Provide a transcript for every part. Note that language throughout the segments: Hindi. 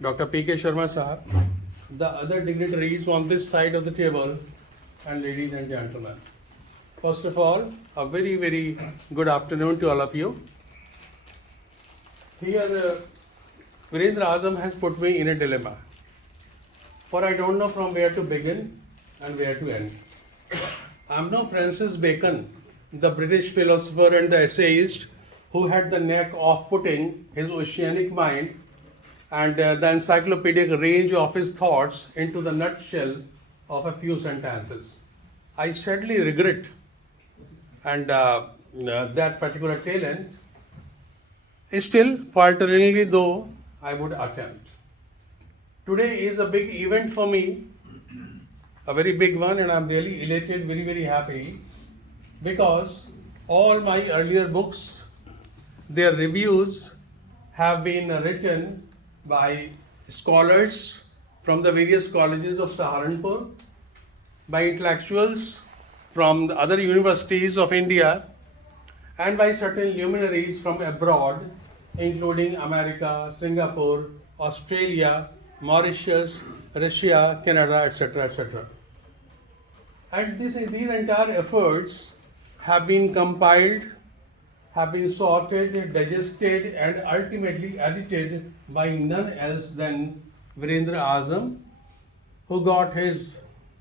Dr. P.K. Sharma Sahab, the other dignitaries on this side of the table, and ladies and gentlemen. First of all, a very, very good afternoon to all of you. Here, Virendra Azam has put me in a dilemma, for I don't know from where to begin and where to end. I'm no Francis Bacon, the British philosopher and the essayist who had the knack of putting his oceanic mind and the encyclopedic range of his thoughts into the nutshell of a few sentences. I sadly regret and that particular talent. Still, falteringly though, I would attempt. Today is a big event for me, a very big one, and I'm really elated, very, very happy because all my earlier books, their reviews have been written by scholars from the various colleges of Saharanpur, by intellectuals from the other universities of India, and by certain luminaries from abroad, including America, Singapore, Australia, Mauritius, Russia, Canada, etc., etc. And these entire efforts have been compiled, have been sorted, digested, and ultimately edited by none else than Virendra Azam, who got his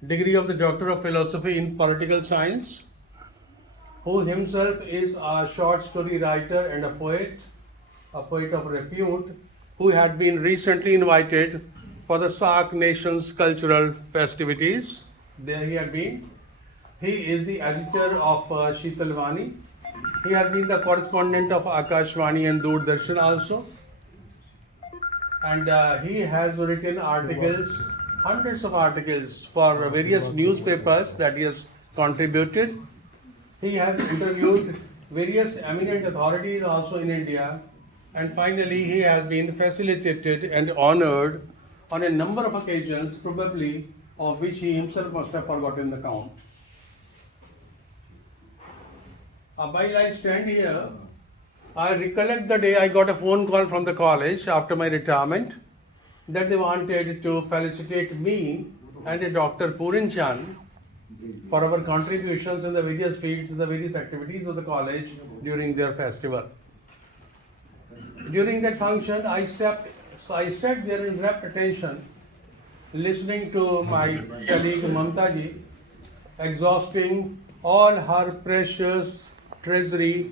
degree of the Doctor of Philosophy in Political Science, who himself is a short story writer and a poet of repute, who had been recently invited for the SAARC nations cultural festivities. There he had been. He is the editor of Sheetal Vani. He has been the correspondent of Akashvani and Doordarshan also. And he has written articles, hundreds of articles for various newspapers that he has contributed. He has interviewed various eminent authorities also in India. And finally, he has been facilitated and honored on a number of occasions, probably of which he himself must have forgotten the count. While I stand here, I recollect the day I got a phone call from the college after my retirement that they wanted to felicitate me and Dr. Purin Chand for our contributions in the various fields, in the various activities of the college during their festival. During that function, I sat there in rapt attention, listening to my colleague Mamta ji, exhausting all her precious treasury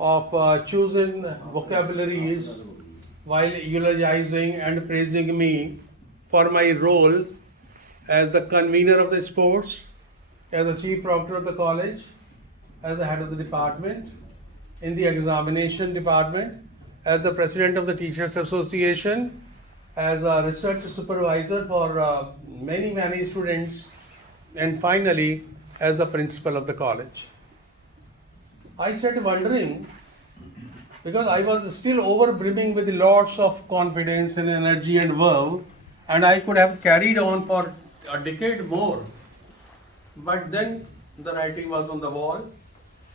of chosen vocabularies while eulogizing and praising me for my role as the convener of the sports, as the chief proctor of the college, as the head of the department, in the examination department, as the president of the Teachers Association, as a research supervisor for many, many students, and finally, as the principal of the college. I sat wondering, because I was still overbrimming with lots of confidence and energy and verve, and I could have carried on for a decade more. But then the writing was on the wall.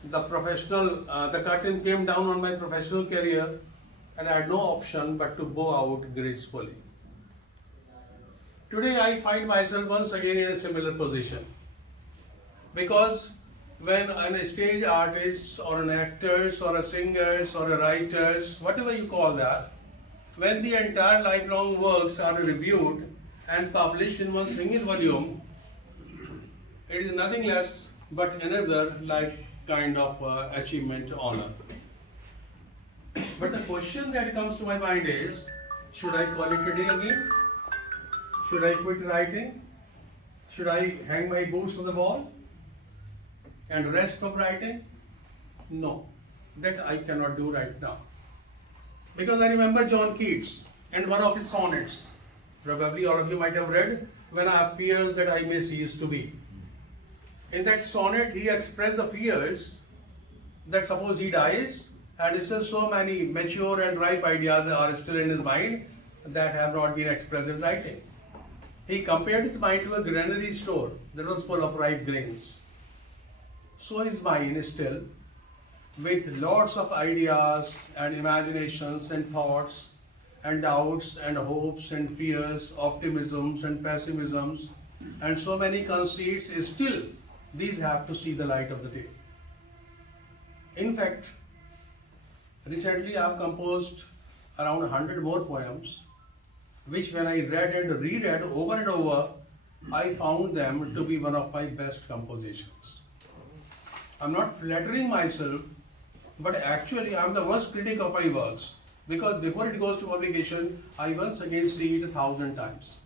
The curtain came down on my professional career, and I had no option but to bow out gracefully. Today I find myself once again in a similar position, because when a stage artist or an actors or a singers or a writers, whatever you call that, when the entire lifelong works are reviewed and published in one single volume, it is nothing less but another like kind of achievement honor. But the question that comes to my mind is, should I call it a day again? Should I quit writing? Should I hang my boots on the wall and rest from writing? No, that I cannot do right now. Because I remember John Keats and one of his sonnets, probably all of you might have read, When I Have Fears That I May Cease to Be. In that sonnet, he expressed the fears that suppose he dies, and still so many mature and ripe ideas are still in his mind that have not been expressed in writing. He compared his mind to a granary store that was full of ripe grains. So his mind is still, with lots of ideas and imaginations and thoughts and doubts and hopes and fears, optimisms and pessimisms, and so many conceits, still these have to see the light of the day. In fact, recently I have composed around 100 more poems, which when I read and reread over and over, I found them to be one of my best compositions. I'm not flattering myself, but actually I'm the worst critic of my works, because before it goes to publication, I once again see it 1,000 times.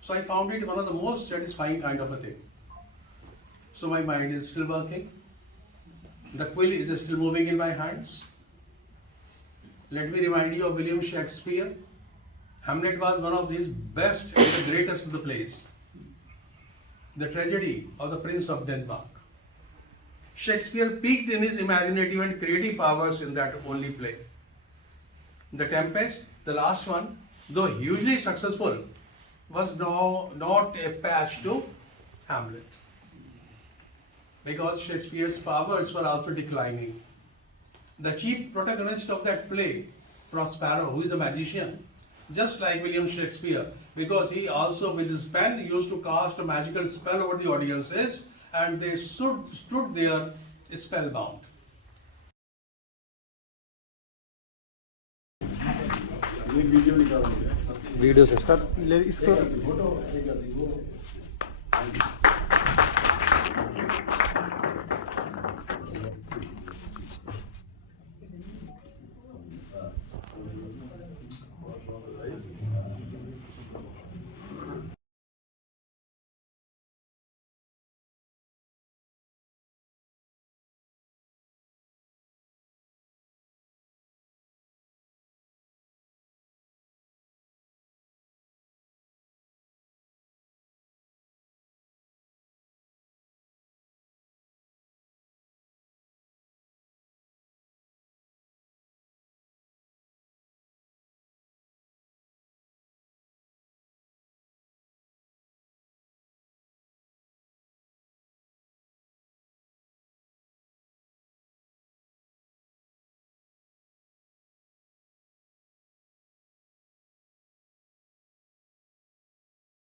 So I found it one of the most satisfying kind of a thing. So my mind is still working. The quill is still moving in my hands. Let me remind you of William Shakespeare. Hamlet was one of his best and the greatest of the plays. The tragedy of the Prince of Denmark. Shakespeare peaked in his imaginative and creative powers in that only play. The Tempest, the last one, though hugely successful, was not a patch to Hamlet. Because Shakespeare's powers were also declining. The chief protagonist of that play, Prospero, who is a magician, just like William Shakespeare, because he also with his pen used to cast a magical spell over the audiences, and they stood there spellbound. Video से सर इसको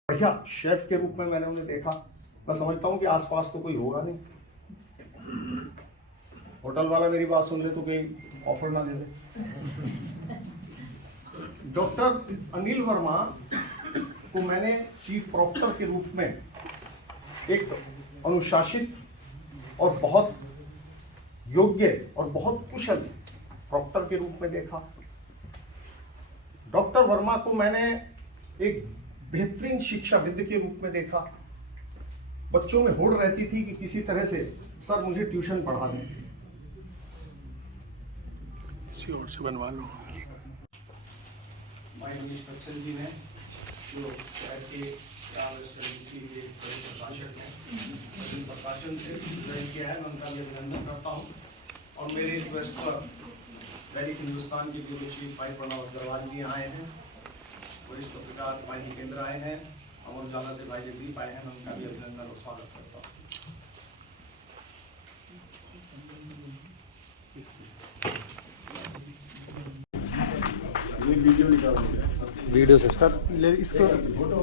बढ़िया शेफ के रूप में मैंने उन्हें देखा। मैं समझता हूँ कि आसपास तो कोई होगा नहीं, होटल वाला मेरी बात सुन ले तो कोई ऑफर ना दे दे। डॉक्टर अनिल वर्मा को मैंने चीफ प्रॉक्टर के रूप में एक अनुशासित और बहुत योग्य और बहुत कुशल प्रॉक्टर के रूप में देखा। डॉक्टर वर्मा को मैंने एक बेहतरीन शिक्षाविद के रूप में देखा। बच्चों में होड़ रहती थी कि किसी तरह से सर मुझे ट्यूशन पढ़ा दें। किसी और से बनवा लो। बच्चन जी ने जो प्रकाशन से ज्वाइन किया है, मैं उनका भी अभिनंदन करता हूँ। और मेरे रिक्वेस्ट पर दैनिक हिंदुस्तान के ब्यूरो चीफ भाई प्रणव अग्रवाल जी आए हैं, वरिष्ठ पत्रकार भाई केंद्र आए हैं, अमर उजाला से भाई जगदीप आए हैं, मैं उनका भी अभिनंदन और स्वागत करता हूँ। वीडियो से सर इसको फोटो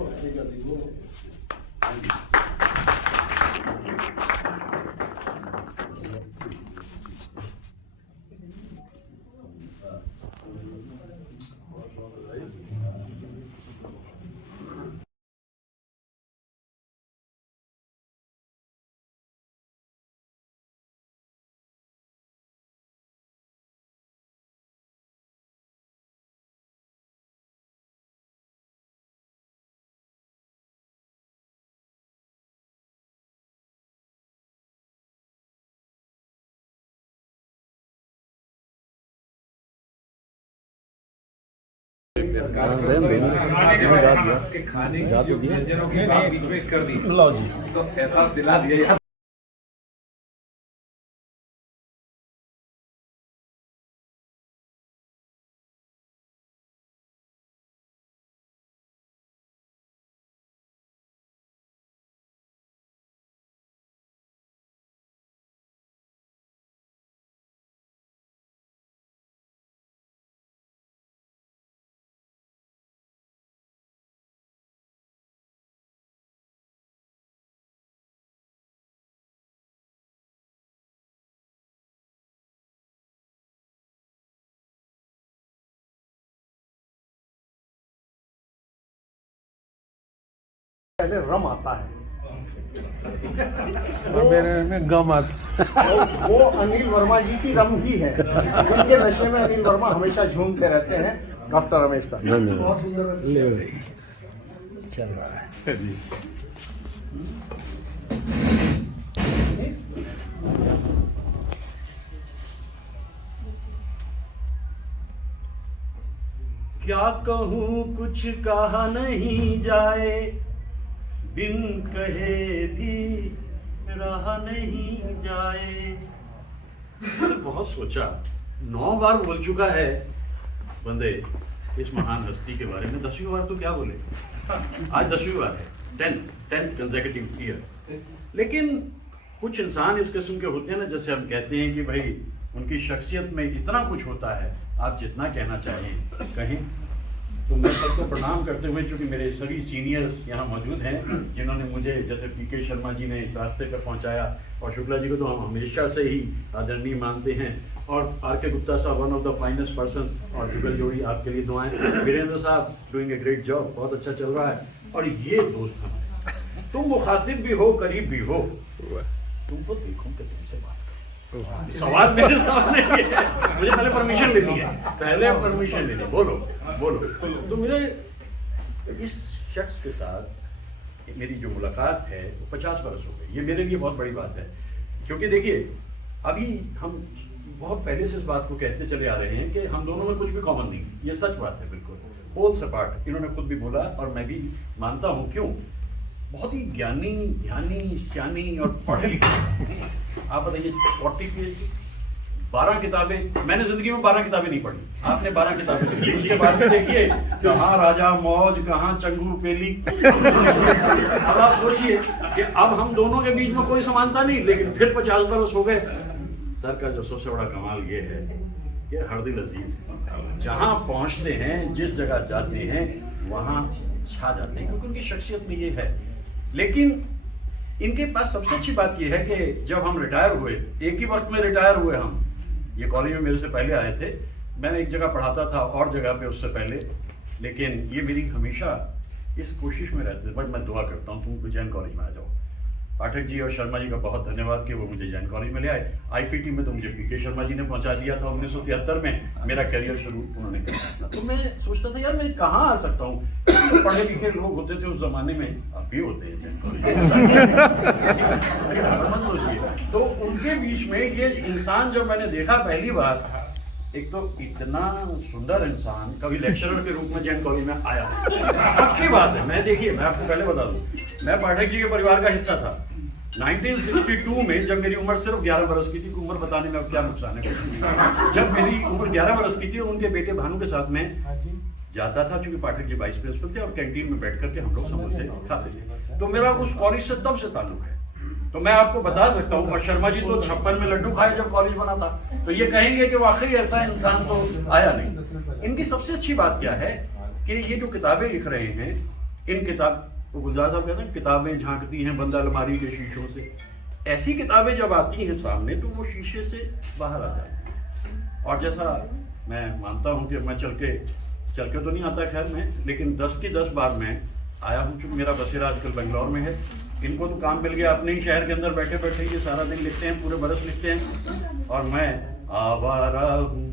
खाने की जो व्यंजनों की बात बीच में कर दी, तो एहसास दिला दिया यार। पहले रम आता है, और मेरे में गम आता। वो अनिल वर्मा जी की रम ही है। उनके नशे में अनिल वर्मा हमेशा झूमते रहते हैं। डॉक्टर रमेश दा बहुत सुंदर चल रहा है। क्या कहूँ कुछ कहा नहीं जाए, बिन कहे भी रहा नहीं जाए। मैंने बहुत सोचा, 9 बार बोल चुका है बंदे इस महान हस्ती के बारे में, 10वीं बार तो क्या बोले, आज 10वीं बार है, 10th कंसेक्यूटिव ईयर। लेकिन कुछ इंसान इस किस्म के होते हैं ना, जैसे हम कहते हैं कि भाई उनकी शख्सियत में इतना कुछ होता है, आप जितना कहना चाहें कहें। तो मैं सबको प्रणाम करते हुए, चूँकि मेरे सभी सीनियर्स यहाँ मौजूद हैं जिन्होंने मुझे, जैसे पीके शर्मा जी ने इस रास्ते पर पहुँचाया, और शुक्ला जी को तो हम हमेशा से ही आदरणीय मानते हैं, और आर के गुप्ता साहब one of the finest person, और जुगल जोड़ी आपके लिए दुआएं। वीरेंद्र साहब डूइंग ए ग्रेट जॉब, बहुत अच्छा चल रहा है। और ये दोस्त हमारे, तुम मुखातिब भी हो करीब भी हो, तुमको देखो कि तुमसे बात करो। सवाल मेरे सामने ही है, मुझे पहले परमिशन लेनी है, पहले परमिशन लेनी। बोलो बोलो। तो मेरे इस शख्स के साथ मेरी जो मुलाकात है वो 50 बरस हो गई। ये मेरे लिए बहुत बड़ी बात है, क्योंकि देखिए अभी हम बहुत पहले से इस बात को कहते चले आ रहे हैं कि हम दोनों में कुछ भी कॉमन नहीं। ये सच बात है, बिल्कुल होल से पार्ट। इन्होंने खुद भी बोला और मैं भी मानता हूँ। क्यों? बहुत ही ज्ञानी, ध्यानी, सियानी और पढ़े लिखे। आप बताइए 40 PhD, 12 किताबें। मैंने जिंदगी में 12 किताबें नहीं पढ़ी, आपने 12 किताबें लिखी। उसके बाद में देखिए कहाँ राजा मौज, कहाँ चंगू पेली। अब आप सोचिए कि अब हम दोनों के बीच में कोई समानता नहीं, लेकिन फिर 50 बरस हो गए। सर का जो सबसे बड़ा कमाल ये है कि हर दिल अजीज है। जहाँ पहुँचते हैं, जिस जगह जाते हैं, वहाँ छा जाते हैं, क्योंकि उनकी शख्सियत में ये है। लेकिन इनके पास सबसे अच्छी बात यह है कि जब हम रिटायर हुए, एक ही वक्त में रिटायर हुए हम। ये कॉलेज में मेरे से पहले आए थे, मैं एक जगह पढ़ाता था और जगह पे उससे पहले, लेकिन ये मेरी हमेशा इस कोशिश में रहते थे, बट मैं दुआ करता हूँ तुम जैन कॉलेज में आ जाओ। पाठक जी और शर्मा जी का बहुत धन्यवाद कि वो मुझे जैन कॉलेज में ले आए। IPT में तो मुझे पीके शर्मा जी ने पहुंचा दिया था 1973 में, मेरा करियर शुरू उन्होंने किया था। तो मैं सोचता था यार मैं कहाँ आ सकता हूँ। तो पढ़े लिखे लोग होते थे उस जमाने में, अब भी होते हैं जैन कॉलेज। मत सोचिए। तो उनके बीच में ये इंसान जब मैंने देखा पहली बार, एक तो इतना सुंदर इंसान कभी लेक्चरर के रूप में जैन कॉलेज में आया। अब की बात है, मैं देखिए मैं आपको पहले बता दूं, मैं पाठक जी के परिवार का हिस्सा था। 1962 में जब मेरी उम्र सिर्फ 11 बरस की थी, उम्र बताने में अब क्या नुकसान है। जब मेरी उम्र 11 बरस की थी, उनके बेटे भानु के साथ में जाता था, क्योंकि पाठक जी वाइस प्रिंसिपल थे और कैंटीन में बैठ करके हम लोग समोसे खाते थे। तो मेरा उस कॉलेज से तब से ताल्लुक है। तो मैं आपको बता सकता हूँ, और शर्मा जी तो 56 में लड्डू खाए जब कॉलेज बना था, तो ये कहेंगे कि वाकई ऐसा इंसान तो आया नहीं। इनकी सबसे अच्छी बात क्या है कि ये जो किताबें लिख रहे हैं, इन किताब तो गुलजार साहब कहते हैं किताबें झांकती हैं बंद अलमारी के शीशों से। ऐसी किताबें जब आती हैं सामने तो वो शीशे से बाहर आ जाती हैं। और जैसा मैं मानता हूँ कि मैं चल के तो नहीं आता खैर मैं, लेकिन 10 की 10 बार मैं आया हूँ। चूँकि मेरा बसेरा आजकल बेंगलोर में है, इनको तो काम मिल गया अपने ही शहर के अंदर बैठे बैठे ये सारा दिन लिखते हैं, पूरे बरस लिखते हैं, और मैं आवारा हूँ,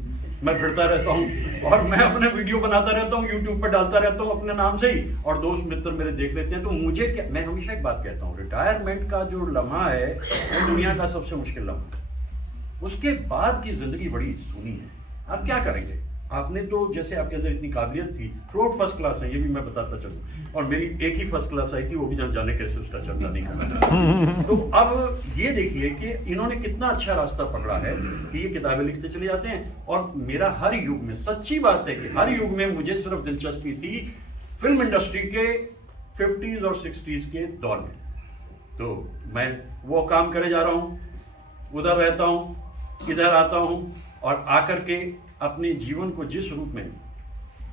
मैं फिरता रहता हूँ और मैं अपने वीडियो बनाता रहता हूँ, यूट्यूब पर डालता रहता हूँ अपने नाम से ही, और दोस्त मित्र मेरे देख लेते हैं। तो मुझे क्या, मैं हमेशा एक बात कहता हूँ, रिटायरमेंट का जो लम्हा है वो दुनिया का सबसे मुश्किल लम्हा है। उसके बाद की जिंदगी बड़ी सूनी है। आप क्या करेंगे? आपने तो जैसे आपके अंदर इतनी काबिलियत थी, थ्रोट फर्स्ट क्लास है, ये भी मैं बताता चलूँ, और मेरी एक ही फर्स्ट क्लास आई थी, वो भी जाने कैसे उसका चर्चा नहीं करना। तो अब ये देखिए कि इन्होंने कितना अच्छा रास्ता पकड़ा है कि ये किताबें लिखते चले जाते हैं। और मेरा हर युग में, सच्ची बात है कि हर युग में मुझे सिर्फ दिलचस्पी थी फिल्म इंडस्ट्री के 50s और 60s के दौर में। तो मैं वो काम करे जा रहा हूँ, उधर रहता हूँ, इधर आता हूँ, और आकर के अपने जीवन को जिस रूप में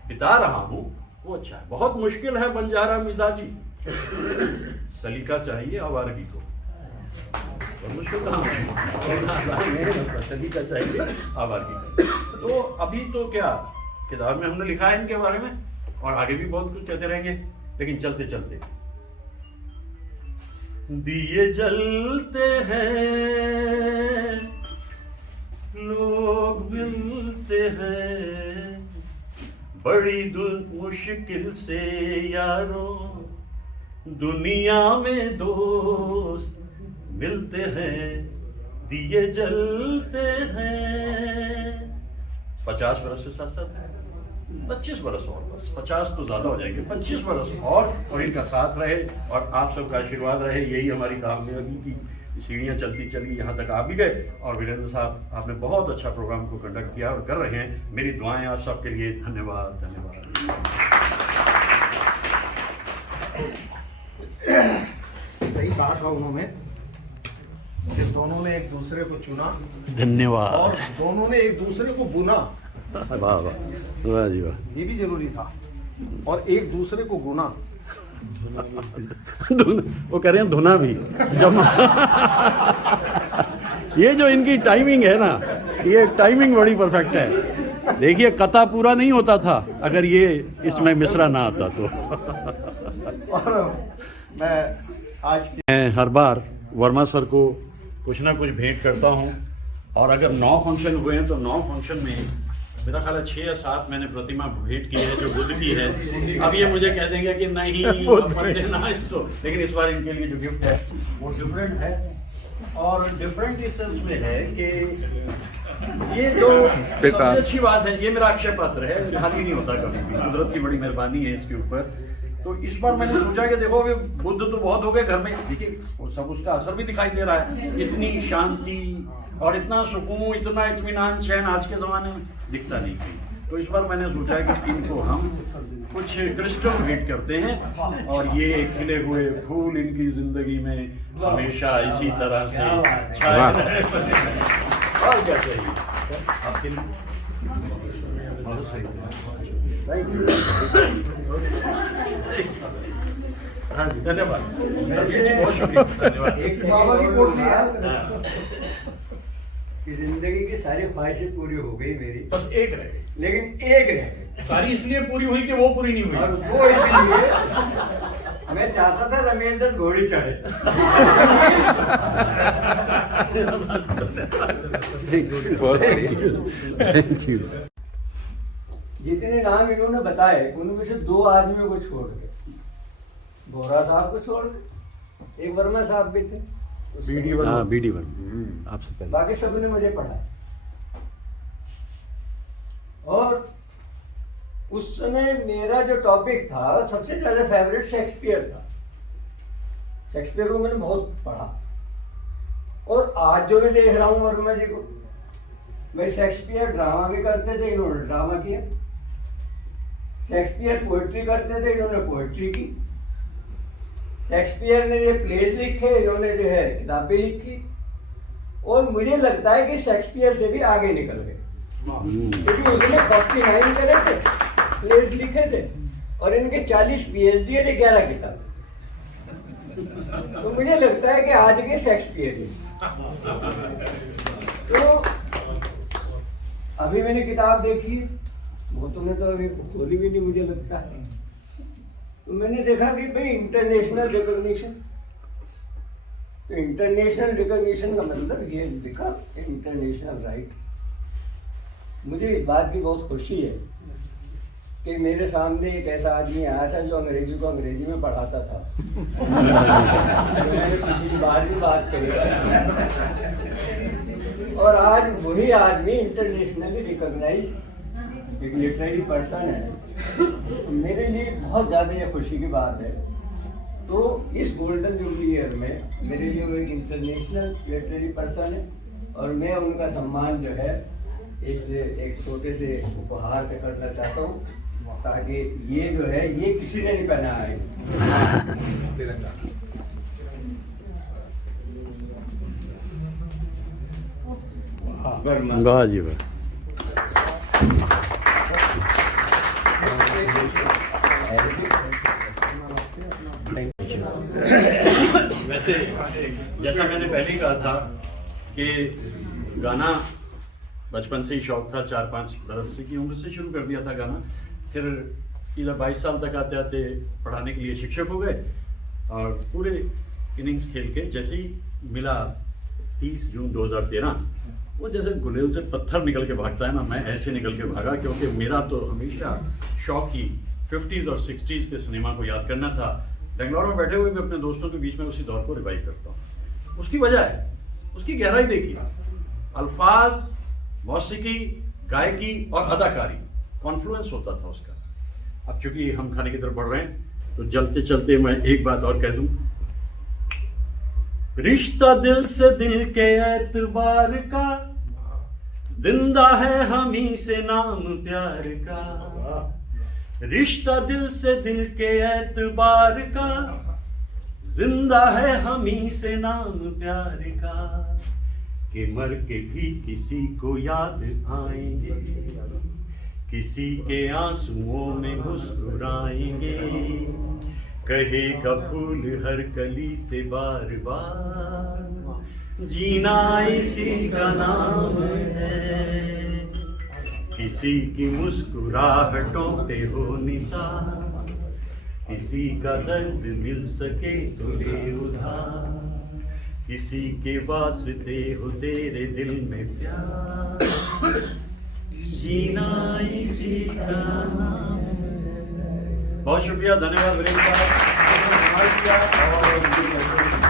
बिता रहा हूँ वो अच्छा है। बहुत मुश्किल है बंजारा मिजाजी, सलीका चाहिए आवारगी को। बहुत मुश्किल काम है, सलीका चाहिए आवारगी को। तो अभी तो क्या किताब में हमने लिखा है इनके बारे में, और आगे भी बहुत कुछ कहते रहेंगे, लेकिन चलते चलते दिए जलते हैं, लोग मिलते हैं, बड़ी मुश्किल से यारों दुनिया में दोस्त मिलते हैं, दिए जलते हैं। 50 बरस से साथ साथ 25 बरस और, बस 50 तो ज़्यादा हो जाएंगे, 25 बरस और इनका साथ रहे और आप सबका आशीर्वाद रहे। यही हमारी कामयाबी की सीढ़ियाँ चलती चली यहाँ तक आ भी गए। और वीरेंद्र साहब, आपने बहुत अच्छा प्रोग्राम को कंडक्ट किया और कर रहे हैं। मेरी दुआएं आप सबके लिए। धन्यवाद, धन्यवाद। सही कहा था उन्होंने कि दोनों ने एक दूसरे को चुना धन्यवाद। और दोनों ने एक दूसरे को बुना, वाह वाह, वाह जी वाह। ये भी जरूरी था, और एक दूसरे को गुना। वो कह रहे हैं धुना भी जमा। ये जो इनकी टाइमिंग है ना, ये टाइमिंग बड़ी परफेक्ट है। देखिए, कथा पूरा नहीं होता था अगर ये इसमें मिसरा ना आता तो। और मैं आज के मैं हर बार वर्मा सर को कुछ ना कुछ भेंट करता हूँ, और अगर 9 फंक्शन हुए हैं तो 9 फंक्शन में मेरा ख्याल है 6 या 7 मैंने प्रतिमा भेंट की है जो बुद्ध की है। अब ये मुझे कह देंगे कि नहीं मत देना इसको, लेकिन इस बार इनके लिए जो गिफ्ट है वो डिफरेंट है। और डिफरेंट इस सेंस में है कि ये जो सबसे अच्छी बात है, ये मेरा अक्षय पात्र है, खाली नहीं होता कभी भी, कुदरत की बड़ी मेहरबानी है इसके ऊपर। तो इस बार मैंने सोचा कि देखो अभी बुद्ध तो बहुत हो गए घर में, देखिए और सब उसका असर भी दिखाई दे रहा है। इतनी शांति और इतना सुकून, इतना इत्मीनान, चैन आज के ज़माने में दिखता नहीं कहीं। तो इस बार मैंने सोचा कि इनको हम कुछ क्रिस्टल भेंट करते हैं, और ये खिले हुए फूल इनकी ज़िंदगी में हमेशा इसी तरह से छाए रहे। और क्या चाहिए आपके लिए? बहुत सही, थैंक यू। हाँ जी, धन्यवाद। बहुत शुक्रिया, धन्यवाद। बाबा की पोटली है। कि जिंदगी की सारी ख्वाहिशें पूरी हो गई मेरी, बस एक रह गई, लेकिन एक रह गई। सारी इसलिए पूरी हुई कि वो पूरी नहीं और हुई। वो इसलिए मैं चाहता था रमेश दत्त घोड़ी चढ़े। Thank you. जितने नाम इन्होंने बताए उनमें से 2 आदमियों को छोड़ के, बोरा साहब को छोड़ के, एक वर्मा साहब भी थे, हाँ, BD1 आपसे पहले। बाकी सबने मुझे पढ़ाया। और उस समय मेरा जो टॉपिक था, सबसे ज्यादा फेवरेट शेक्सपियर था। शेक्सपियर को मैंने बहुत पढ़ा, और आज जो मैं देख रहा हूँ वर्मा जी को, भाई शेक्सपियर ड्रामा भी करते थे, इन्होंने ड्रामा किया। शेक्सपियर पोएट्री करते थे, इन्होंने पोएट्री की। शेक्सपियर ने ये प्लेज लिखे, इन्होंने जो है किताबें लिखी। और मुझे लगता है कि शेक्सपियर से भी आगे निकल गए, क्योंकि उसने 49 करे थे, प्लेज लिखे थे, और इनके 40 PhD और 11 किताब। तो मुझे लगता है कि आज के शेक्सपियर ही। तो अभी मैंने किताब देखी, वो तुमने तो अभी खोली भी नहीं मुझे लगता है। तो मैंने देखा कि भाई इंटरनेशनल रिकॉग्निशन, तो इंटरनेशनल रिकॉग्निशन का मतलब ये लिखा इंटरनेशनल राइट। मुझे इस बात की बहुत खुशी है कि मेरे सामने एक ऐसा आदमी आया था जो अंग्रेजी को अंग्रेजी में पढ़ाता था। मैंने पिछली बार भी बात करी, और आज वही आदमी इंटरनेशनली रिकॉग्नाइज एक लिटरेरी पर्सन है। तो मेरे लिए बहुत ज़्यादा ये खुशी की बात है। तो इस गोल्डन जुबली ईयर में मेरे लिए वो एक इंटरनेशनल लिटरेरी पर्सन है, और मैं उनका सम्मान जो है इस एक छोटे से उपहार से करना चाहता हूँ, ताकि ये जो है ये किसी ने नहीं पहना है। वाह जी वाह। वैसे जैसा मैंने पहले ही कहा था कि गाना बचपन से ही शौक था, 4-5 बरस की उम्र से शुरू कर दिया था गाना। फिर इधर 22 साल तक आते आते पढ़ाने के लिए शिक्षक हो गए, और पूरे इनिंग्स खेल के जैसे ही मिला 30 जून 2013, वो जैसे गुलेल से पत्थर निकल के भागता है ना, मैं ऐसे निकल के भागा, क्योंकि मेरा तो हमेशा शौक ही 50s और 60s के सिनेमा को याद करना था। बेंगलोर में बैठे हुए भी अपने दोस्तों के बीच में उसी दौर को रिवाइव करता हूँ। उसकी वजह है, उसकी गहराई देखिए, अल्फाज, मौसीकी, गायकी और अदाकारी कॉन्फ्लुएंस होता था उसका। अब चूंकि हम खाने की तरफ बढ़ रहे हैं तो चलते चलते मैं एक बात और कह दूं, रिश्ता दिल से दिल के एतबार का, जिंदा है हम ही से नाम प्यार का। रिश्ता दिल से दिल के एतबार का, जिंदा है हम ही से नाम प्यार का। कि मर के भी किसी को याद आएंगे, किसी के आंसुओं में मुस्कुराएंगे। कहेगा फूल हर कली से बार बार, जीना इसी का नाम है। किसी की मुस्कुराहटों पे हो निशान, किसी का दर्द मिल सके तो ले उधार। किसी के वास्ते हो तेरे दिल में प्यार, जीना इसी का नाम है। बहुत शुक्रिया, धन्यवाद वीरेंद्र साहब,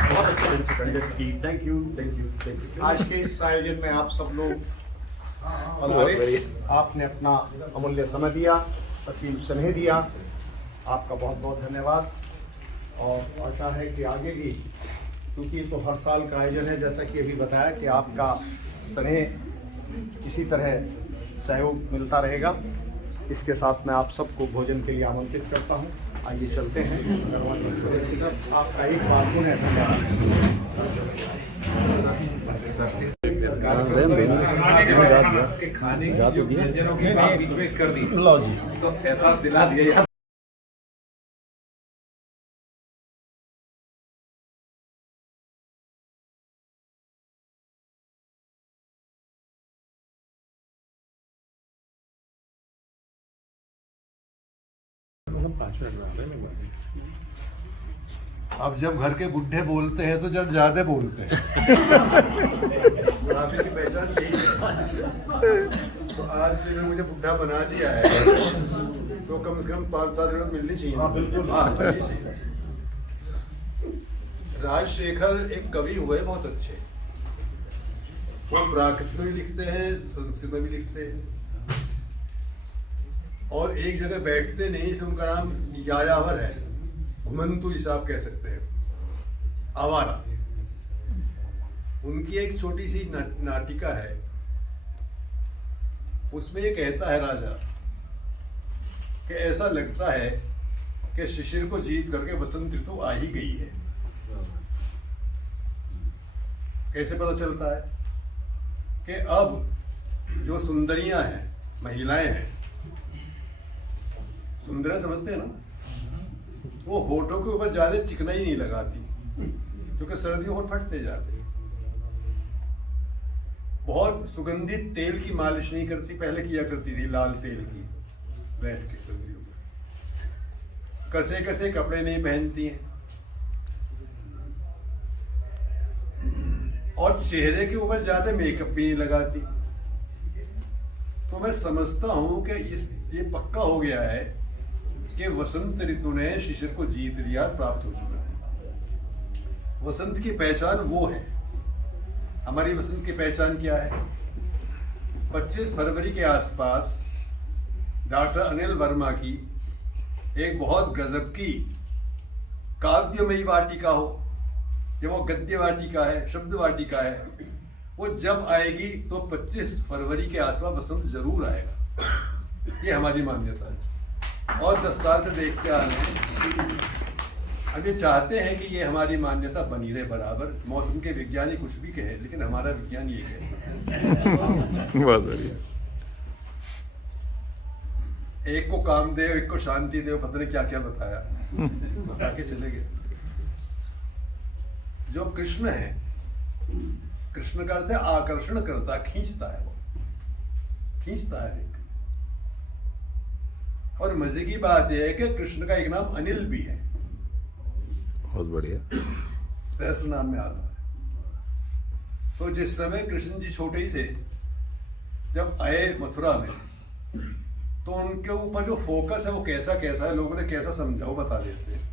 बहुत अच्छे ढंग से कंडक्ट की। Thank you, thank you, thank you. आज के इस आयोजन में आप सब लोग पधारे, आपने अपना अमूल्य समय दिया, असीम स्नेह दिया, आपका बहुत बहुत धन्यवाद। और आशा है कि आगे भी, क्योंकि तो हर साल का आयोजन है, जैसा कि अभी बताया कि आपका स्नेह इसी तरह सहयोग मिलता रहेगा। इसके साथ मैं आप सबको भोजन के लिए आमंत्रित करता हूँ। आइए चलते हैं। आपका एक बार पुनः धन्यवाद। खाने की जो व्यंजनों की बात बीच में कर दी, लो जी, तो एहसास दिला दिया यार। अब जब घर के बुढ़े बोलते हैं तो जब ज्यादा बोलते हैं। बुढ़ापे की पहचान यही है। तो आज के लिए मुझे बुढ़ा बना दिया है, तो कम से कम 5-7 मिनट मिलनी चाहिए। हाँ, बिल्कुल। हाँ, मिलनी चाहिए। राजशेखर एक कवि हुए बहुत अच्छे। वो प्राकृत में भी लिखते हैं, संस्कृत में भी लिखते हैं, और एक जगह बैठते नहीं। से उनका नाम यायावर है, घुमंतु जिसे आप कह सकते हैं, आवारा। उनकी एक छोटी सी नाटिका है, उसमें ये कहता है राजा कि ऐसा लगता है कि शिशिर को जीत करके बसंत ऋतु आ ही गई है। कैसे पता चलता है कि अब जो सुंदरियां हैं, महिलाएं हैं, सुंदर समझते हैं ना, वो होठों के ऊपर ज्यादा चिकनाई नहीं लगाती, क्योंकि सर्दियों होठ फटते जाते हैं। बहुत सुगंधित तेल की मालिश नहीं करती, पहले किया करती थी लाल तेल की, बैठ के सर्दियों में। कसे कसे कपड़े नहीं पहनती हैं, और चेहरे के ऊपर ज्यादा मेकअप भी नहीं लगाती। तो मैं समझता हूं कि ये पक्का हो गया है कि वसंत ऋतु ने शिशिर को जीत लिया, प्राप्त हो चुका है। वसंत की पहचान वो है। हमारी वसंत की पहचान क्या है? 25 फरवरी के आसपास डॉक्टर अनिल वर्मा की एक बहुत गजब की काव्यमयी वाटिका हो, या वो गद्य वाटिका है, शब्द वाटिका है, वो जब आएगी तो 25 फरवरी के आसपास वसंत जरूर आएगा। ये हमारी मान्यता है, और 10 साल से देखते आ रहे हैं। अब ये चाहते हैं कि ये हमारी मान्यता बनी रहे बराबर। मौसम के विज्ञानी कुछ भी कहे, लेकिन हमारा विज्ञान ये कहे। बहुत बढ़िया। एक को कामदेव, एक को शांति देव, पता नहीं क्या क्या बताया, बता के चले गए। जो कृष्ण है, कृष्ण का अर्थ है आकर्षण करता, खींचता है, वो खींचता है। और मजे की बात यह है कि कृष्ण का एक नाम अनिल भी है। बहुत बढ़िया। सहस्र नाम में आता है। तो जिस समय कृष्ण जी छोटे ही से जब आए मथुरा में, तो उनके ऊपर जो फोकस है वो कैसा कैसा है, लोगों ने कैसा समझा वो बता देते हैं।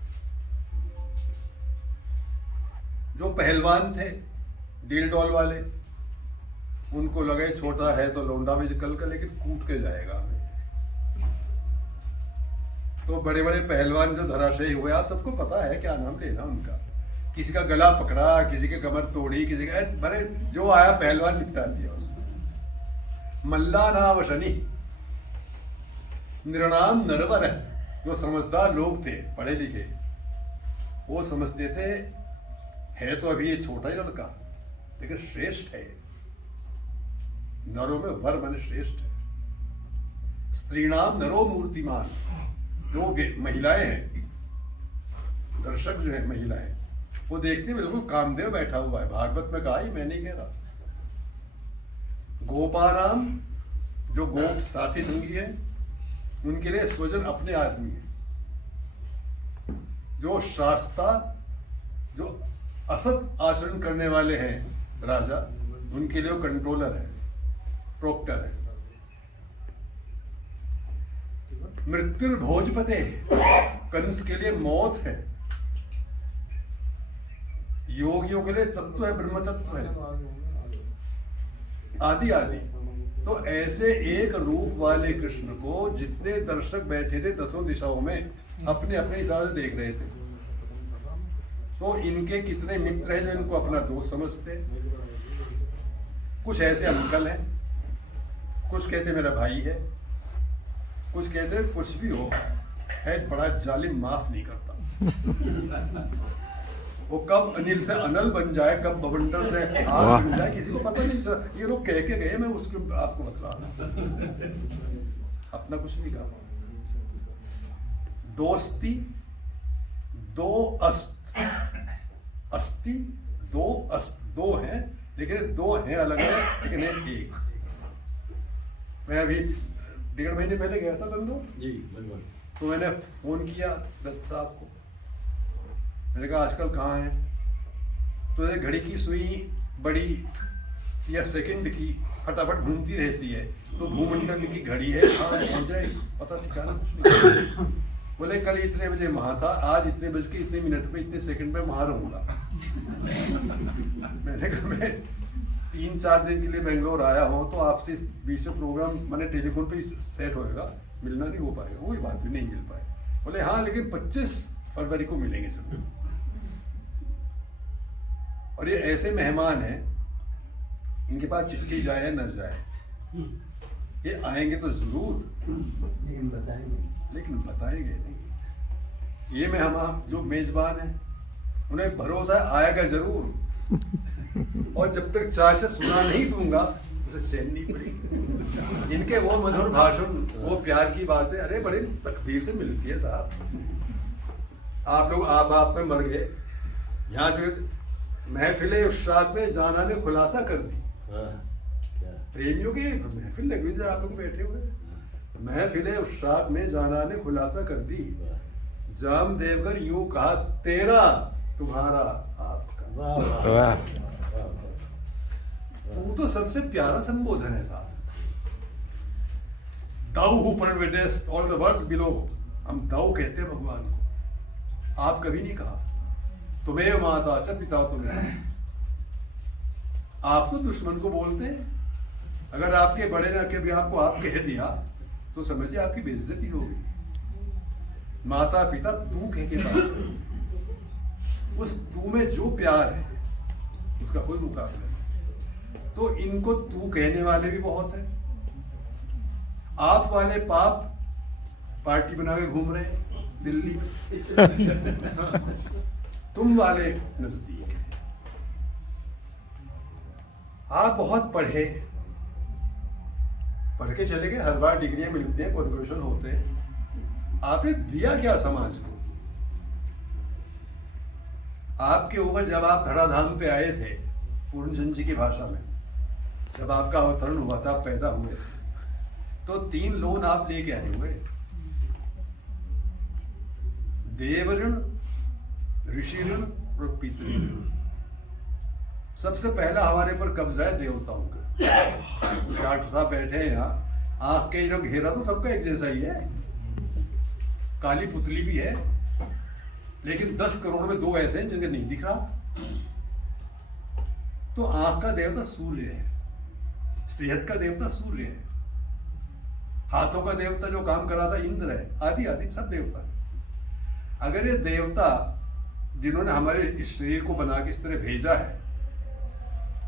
जो पहलवान थे डील डॉल वाले, उनको लगे छोटा है तो लौंडा भी निकल कर, लेकिन कूट के जाएगा। तो बड़े बड़े पहलवान जो धराशायी हुए, आप सबको पता है क्या नाम लेना उनका, किसी का गला पकड़ा, किसी के कमर तोड़ी, किसी का बड़े जो आया पहलवान निपटा दिया उसने। मल्ला नाम शनि निर्णाम नरवर है। जो समझदार लोग थे पढ़े लिखे, वो समझते थे है तो अभी ये छोटा ही लड़का, लेकिन श्रेष्ठ है। नरों में वर मन श्रेष्ठ है। स्त्रीणाम नरो मूर्तिमान, जो महिलाएं हैं, दर्शक जो है महिलाएं, वो देखते बिल्कुल कामदेव बैठा हुआ है। भागवत में कहा ही, मैं नहीं कह रहा। गोपानाम, जो गोप साथी संगी है, उनके लिए स्वजन अपने आदमी है। जो शास्ता, जो असत आचरण करने वाले हैं राजा, उनके लिए वो कंट्रोलर है, प्रोक्टर है। मृत्यु भोजपते, कंस के लिए मौत है। योगियों के लिए तत्व है, ब्रह्म तत्व है, आदि आदि। तो ऐसे एक रूप वाले कृष्ण को जितने दर्शक बैठे थे दसों दिशाओं में, अपने अपने हिसाब से देख रहे थे। तो इनके कितने मित्र हैं जो इनको अपना दोस्त समझते। कुछ ऐसे अंकल हैं, कुछ कहते मेरा भाई है, कुछ कहते कुछ भी हो, है बड़ा जालिम, माफ नहीं करता। वो कब अनिल से अनल बन जाए, कब बवंडर से आग बन जाए, किसी को पता नहीं सर। ये लोग कह के गए, मैं उसके आपको बता रहा, अपना कुछ नहीं कहा। दोस्ती दो अस्त, अस्ति दो अस्त, दो हैं लेकिन दो हैं अलग अलग, लेकिन है एक। मैं अभी 1.5 महीने पहले गया था बंगलोर जी, बिल्कुल। तो मैंने फोन किया दत्त साहब को, मैंने कहा आजकल कहाँ हैं? तो ये घड़ी की सुई बड़ी या सेकंड की फटाफट घूमती रहती है, तो भूमंडल की घड़ी है, हाँ पहुँच जाए, पता ठिकाना कुछ नहीं। बोले कल इतने बजे वहां था, आज इतने बज के इतने मिनट पे इतने सेकंड पे वहां रहूंगा। मैंने कहा मैं 3-4 दिन के लिए बेंगलोर आया हूँ, तो आपसे बीच में प्रोग्राम मैंने टेलीफोन पे सेट होएगा, मिलना नहीं हो पाएगा। वही बात भी नहीं मिल पाए। बोले हाँ लेकिन 25 फरवरी को मिलेंगे जरूर। और ये ऐसे मेहमान हैं, इनके पास चिट्ठी जाए न जाए, ये आएंगे तो जरूर, लेकिन बताएंगे नहीं। ये में हम जो मेजबान हैं, उन्हें भरोसा आएगा जरूर, और जब तक चाय से सुना नहीं दूंगा उसे चैन नहीं पड़ेगी। इनके वो मधुर भाषण, वो प्यार की बातें, अरे बड़े तकदीर से मिलती है साहब। आप लोग आप में मर गए, यहाँ जो महफिले उस्ताद में जाना ने खुलासा कर दी। प्रेमियों की महफिल लगी हुई, आप लोग बैठे हुए, महफिले उस्ताद में जाना ने खुलासा कर दी। जाम देवगर यूं कहा, तेरा तुम्हारा आपका। तू तो सबसे प्यारा संबोधन है साहब। Thou who pervadest all the worlds below, हम दाऊ कहते हैं भगवान को। आप कभी नहीं कहा तुम्हें माता से पिता तुम्हें। आप तो दुश्मन को बोलते हैं। अगर आपके बड़े ने के भी आपको आप कह दिया तो समझिए आपकी बेइज्जती हो गई। माता पिता तू कह के बात करो, उस तू में जो प्यार है उसका कोई मुकाबला नहीं। तो इनको तू कहने वाले भी बहुत है। आप वाले पाप पार्टी बना के घूम रहे हैं दिल्ली में, तुम वाले नजदीक है। आप बहुत पढ़े, पढ़ के चले गए, हर बार डिग्रियां मिलती हैं, क्वालिफिकेशन होते हैं। आपने दिया क्या समाज को? आपके ऊपर जब आप धराधाम पे आए थे, पूर्णचंद जी की भाषा में, जब आपका अवतरण हुआ था, आप पैदा हुए, तो 3 लोन आप लेके आए हुए। देव ऋण, ऋषि ऋण और पितृ। सबसे पहला हमारे पर कब्जा है देवताओं का। डॉक्टर साहब बैठे हैं यहाँ, आँख के जो घेरा तो सबका एक जैसा ही है, काली पुतली भी है, लेकिन 10 करोड़ में 2 ऐसे हैं जिनके नहीं दिख रहा। तो आँख का देवता सूर्य है, सेहत का देवता सूर्य है, हाथों का देवता जो काम कराता इंद्र है, आदि आदि सब देवता है। अगर ये देवता जिन्होंने हमारे इस शरीर को बना के इस तरह भेजा है,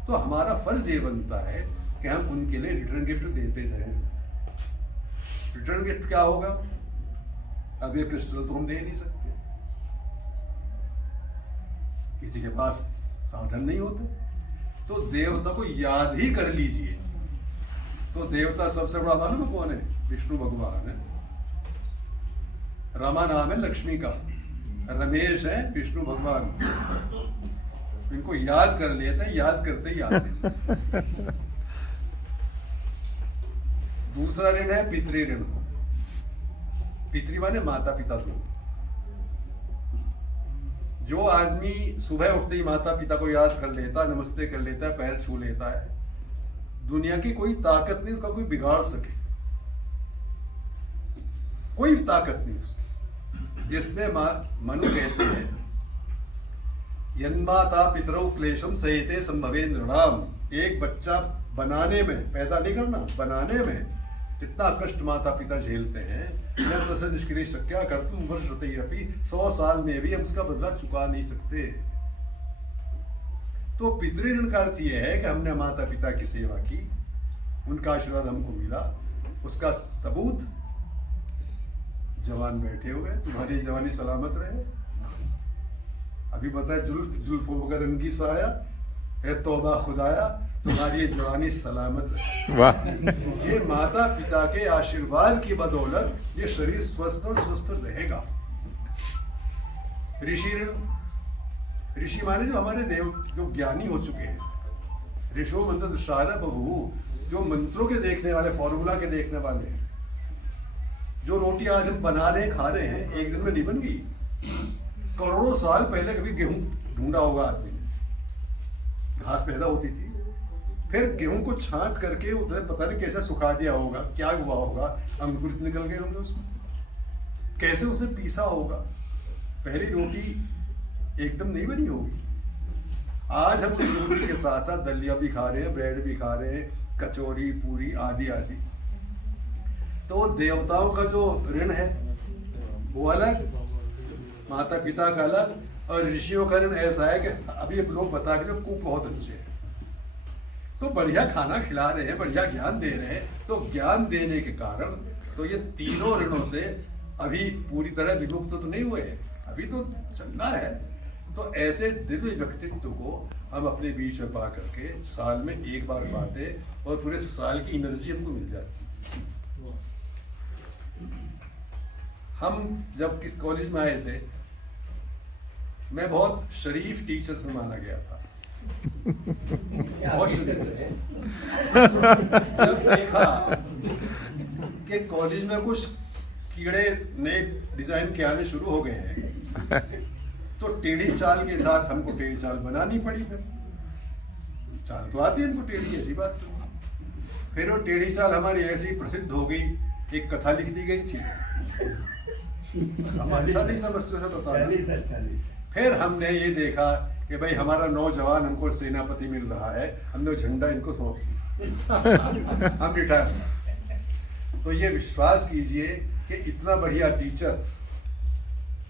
तो हमारा फर्ज ये बनता है कि हम उनके लिए रिटर्न गिफ्ट देते जाएं। रिटर्न गिफ्ट क्या होगा? अब ये क्रिस्टल तो हम दे नहीं सकते, किसी के पास साधन नहीं होते, तो देवता को याद ही कर लीजिए। तो देवता सबसे बड़ा मालूम कौन है? विष्णु भगवान है। रमा नाम है लक्ष्मी का, रमेश है विष्णु भगवान। इनको याद कर लेते हैं, याद करते ही याद नहीं। दूसरा ऋण है पितृ ऋण। पितृ माने माता पिता दोनों। जो आदमी सुबह उठते ही माता पिता को याद कर लेता, नमस्ते कर लेता है, पैर छू लेता है, दुनिया की कोई ताकत नहीं उसका कोई बिगाड़ सके, कोई ताकत नहीं उसकी। जिसमें मनु कहते हैं यन्माता पितरौ क्लेशम सहेते संभवेन्द्रणाम। एक बच्चा बनाने में, पैदा नहीं करना, बनाने में इतना कष्ट माता पिता झेलते हैं, यह तस्य निष्क्रिय शक्या कर्तुम वर्षतैरपि, 100 साल में भी हम उसका बदला चुका नहीं सकते। तो पितृऋण का अर्थ यह है कि हमने माता पिता की सेवा की, उनका आशीर्वाद हमको मिला, उसका सबूत जवान बैठे हुए, तुम्हारी जवानी सलामत रहे। अभी बताए जुल्फ वगैरह उनकी साया है, तौबा खुदाया तुम्हारी जवानी सलामत रहे। वाह। ये माता पिता के आशीर्वाद की बदौलत ये शरीर स्वस्थ और स्वस्थ रहेगा। ऋषि ऋण, ऋषि माने जो हमारे देव, जो ज्ञानी हो चुके हैं। ऋषो मंत्र सारा बहू, जो मंत्रों के देखने वाले, फॉर्मूला के देखने वाले हैं। जो रोटी आज हम बना रहे हैं, खा रहे हैं, एक दिन में नहीं बन गई। करोड़ों साल पहले कभी गेहूं ढूंढा होगा आदमी ने, घास पैदा होती थी, फिर गेहूं को छांट करके उधर पता नहीं कैसे सुखा दिया होगा, क्या हुआ होगा, अंकुरित निकल गए होंगे उसमें, कैसे उसे पीसा होगा, पहली रोटी एकदम नहीं बनी होगी। आज हम रोटी के साथ साथ दलिया भी खा रहे हैं, ब्रेड भी खा रहे हैं, कचौरी, पूरी आदि आदि। तो देवताओं का जो ऋण है वो अलग, माता पिता का अलग, और ऋषियों का ऋण ऐसा है कि अभी लोग बता के कुक बहुत अच्छे हैं, तो बढ़िया खाना खिला रहे हैं, बढ़िया ज्ञान दे रहे हैं, तो ज्ञान देने के कारण तो ये तीनों ऋणों से अभी पूरी तरह विमुक्त तो नहीं हुए, अभी तो चलना है। तो ऐसे दिव्य व्यक्तित्व को हम अपने बीच में पा करके साल में एक बार पाते, और पूरे साल की एनर्जी हमको मिल जाती। हम जब किस कॉलेज में आए थे, मैं बहुत शरीफ टीचर से माना गया था, बहुत शरीफ। जब देखा कि कॉलेज में कुछ कीड़े नए डिजाइन के आने शुरू हो गए हैं, तो टेढ़ी चाल के साथ हमको टेढ़ी चाल बनानी पड़ी। फिर चाल तो आती है हमको टेढ़ी, ऐसी बात तो। फिर वो टेढ़ी चाल हमारी ऐसी प्रसिद्ध हो गई, एक कथा लिख दी गई थी, हम अच्छा नहीं समझते से बता। फिर हमने ये देखा कि भाई हमारा नौजवान हमको सेनापति मिल रहा है, हमने झंडा इनको सौंप दिया, हम रिटायर। तो ये विश्वास कीजिए कि इतना बढ़िया टीचर,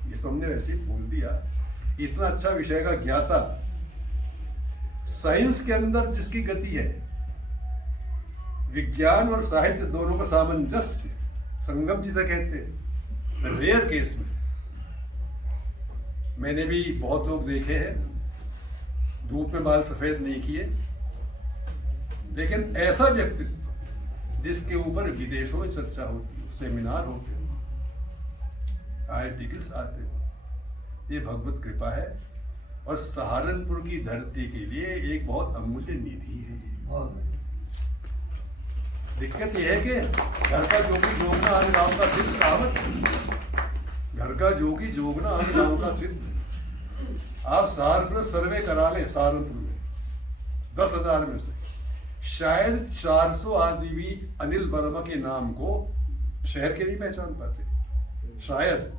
ये तो हमने वैसे ही बोल दिया, इतना अच्छा विषय का ज्ञाता, साइंस के अंदर जिसकी गति है, विज्ञान और साहित्य दोनों का सामंजस्य, संगम जिसे कहते हैं, रेयर केस में। मैंने भी बहुत लोग देखे हैं, धूप में बाल सफेद नहीं किए, लेकिन ऐसा व्यक्तित्व जिसके ऊपर विदेशों में चर्चा होती है, सेमिनार होते हैं, आर्टिकल्स आते हैं, ये भगवत कृपा है। और सहारनपुर की धरती के लिए एक बहुत अमूल्य निधि है। दिक्कत यह है कि घर का जोगी जोगना आज गाँव का सिद्ध कहावत, घर का जोगी जोगना आज गाँव का सिद्ध। आप सहारनपुर में सर्वे करा लें, सहारनपुर में 10,000 में से शायद 400 आदमी भी अनिल वर्मा के नाम को शहर के नहीं पहचान पाते, शायद,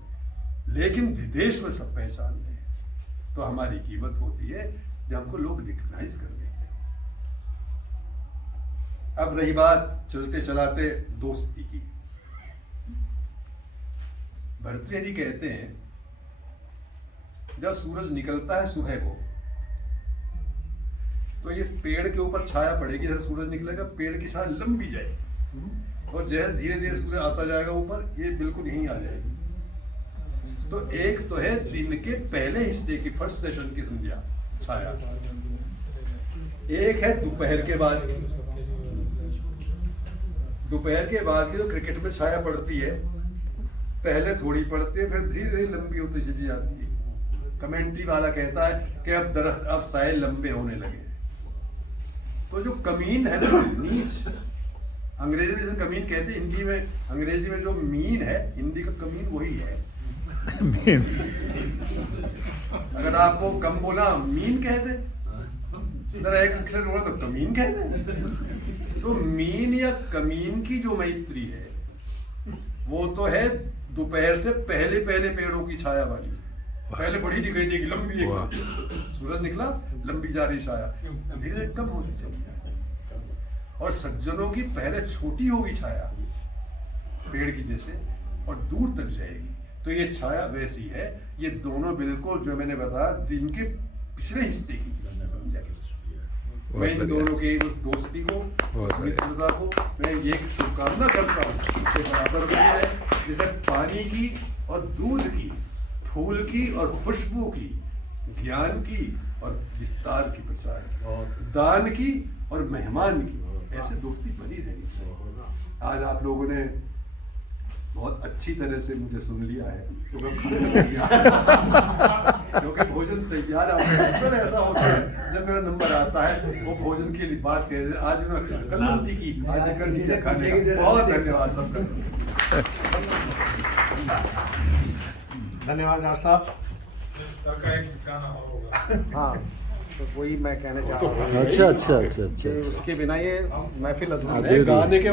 लेकिन विदेश में सब पहचानते हैं। तो हमारी कीमत होती है जब हमको लोग रिकग्नाइज कर लेंगे। अब रही बात चलते चलाते दोस्ती की। भर्तृहरि जी कहते हैं जब सूरज निकलता है सुबह को, तो इस पेड़ के ऊपर छाया पड़ेगी, जैसे सूरज निकलेगा पेड़ की छाया लंबी जाएगी, और जैसे धीरे धीरे सूरज आता जाएगा ऊपर, ये बिल्कुल यहीं आ जाएगी। तो एक तो है दिन के पहले हिस्से की, फर्स्ट सेशन की संध्या छाया, एक है दोपहर के बाद की। दोपहर के बाद की जो क्रिकेट में छाया पड़ती है, पहले थोड़ी पड़ती है, फिर धीरे धीरे लंबी होती चली जाती है। कमेंट्री वाला कहता है कि अब साए लंबे होने लगे। तो जो कमीन है ना, नीच, अंग्रेजी में जैसे कमीन कहते हैं, हिंदी में, अंग्रेजी में जो मीन है, हिंदी का कमीन वही है। अगर आपको कम बोला मीन कह दे, जरा एक अक्षर बोला तो कमीन कह दे। तो मीन या कमीन की जो मैत्री है, वो तो है दोपहर से पहले पहले पेड़ों की छाया वाली। पहले बड़ी दिखाई देगी, लंबी एक, सूरज निकला लंबी जा रही छाया, धीरे धीरे कम होती चली जाए। और सज्जनों की पहले छोटी होगी छाया पेड़ की जैसे, और दूर तक जाएगी। तो ये छाया वैसी है। ये दोनों बिल्कुल जो मैंने बताया दिन के पिछले हिस्से की। मैं इन दोनों के उस दोस्ती को, उस मित्रता को मैं ये शुभकामना करता हूँ कि बराबर में है, जैसे पानी की और दूध की, फूल की और खुशबू की, ज्ञान की और विस्तार की, प्रचार की, दान की और मेहमान की, ऐसे दोस्ती बनी रहेगी। आज आप लोगों ने बहुत अच्छी तरह से मुझे सुन लिया है, क्योंकि भोजन तैयार है। अक्सर ऐसा होता है जब मेरा नंबर आता है, वो भोजन की बात कह रहे, आज मैं कलमती की, आज कर दिया खाने का। बहुत धन्यवाद सबका। धन्यवाद डॉक्टर साहब। सर का एक गाना और होगा। हाँ, तो वही मैं कहना चाह रहा हूँ। अच्छा अच्छा अच्छा अच्छा उसके बिना ये महफिल अधूरी गाने के